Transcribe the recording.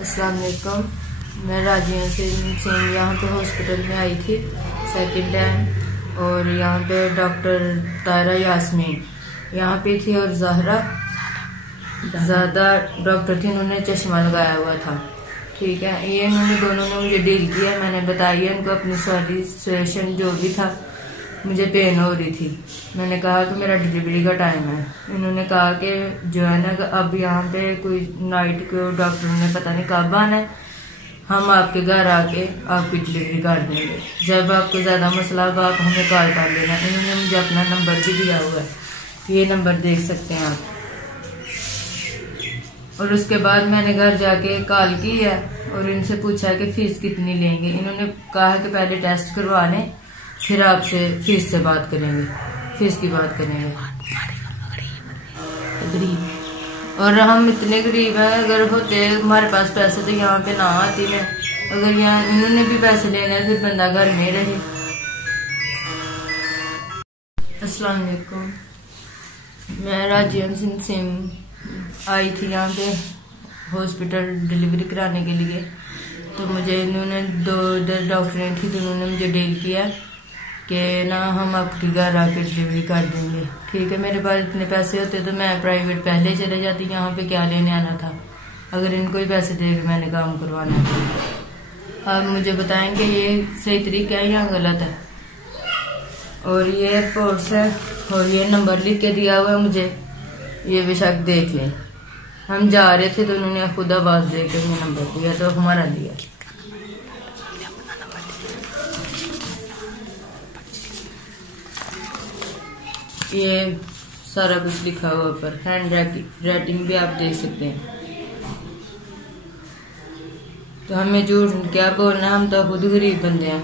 अस्सलाम वालेकुम। मैं राजिया सिंह यहाँ पे हॉस्पिटल में आई थी सेकंड टाइम, और यहाँ पे डॉक्टर तारा यास्मीन यहाँ पे थी और ज़हरा ज़्यादा डॉक्टर थी, उन्होंने चश्मा लगाया हुआ था। ठीक है, ये इन्होंने दोनों ने मुझे डील किया। मैंने बताई है इनको अपनी सारी सिचुएशन जो भी था, मुझे पेन हो रही थी। मैंने कहा कि मेरा डिलीवरी का टाइम है। इन्होंने कहा कि जो है ना, अब यहाँ पे कोई नाइट को डॉक्टर ने पता नहीं कब आना है, हम आपके घर आके आपकी डिलीवरी कर देंगे। जब आपको ज़्यादा मसला हो आप हमें कॉल कर लेना। इन्होंने मुझे अपना नंबर भी दिया हुआ है, ये नंबर देख सकते हैं आप। और उसके बाद मैंने घर जाके कॉल की है और इनसे पूछा कि फीस कितनी लेंगे। इन्होंने कहा कि पहले टेस्ट करवा लें, फिर आपसे फीस से बात करेंगे, फीस की बात करेंगे। गरीब, और हम इतने गरीब हैं, अगर होते हमारे पास पैसे तो यहाँ पे ना आती मैं। अगर यहाँ इन्होंने भी पैसे लेने हैं फिर बंदा घर में रहे। अस्सलाम वालेकुम। मैं राजिया सिंह आई थी यहाँ पे हॉस्पिटल डिलीवरी कराने के लिए। तो मुझे इन्होंने दो डॉक्टरें थी, तो उन्होंने मुझे डील किया कि ना हम आपके घर आकर डिलीवरी कर देंगे। ठीक है, मेरे पास इतने पैसे होते तो मैं प्राइवेट पहले चले जाती, यहाँ पे क्या लेने आना था। अगर इनको ही पैसे दे के मैंने काम करवाना था। आप मुझे बताएंगे ये सही तरीका है या गलत है। और ये रिपोर्ट्स है और ये नंबर लिख के दिया हुआ है मुझे, ये बेशक देख लें। हम जा रहे थे तो उन्होंने खुद आवाज दे के हमें नंबर दिया, तो हमारा दिया। ये सारा कुछ लिखा हुआ पर हैंड राइटिंग भी आप देख सकते हैं। तो हमें झूठ क्या बोलना, हम तो खुद गरीब बंदे हैं।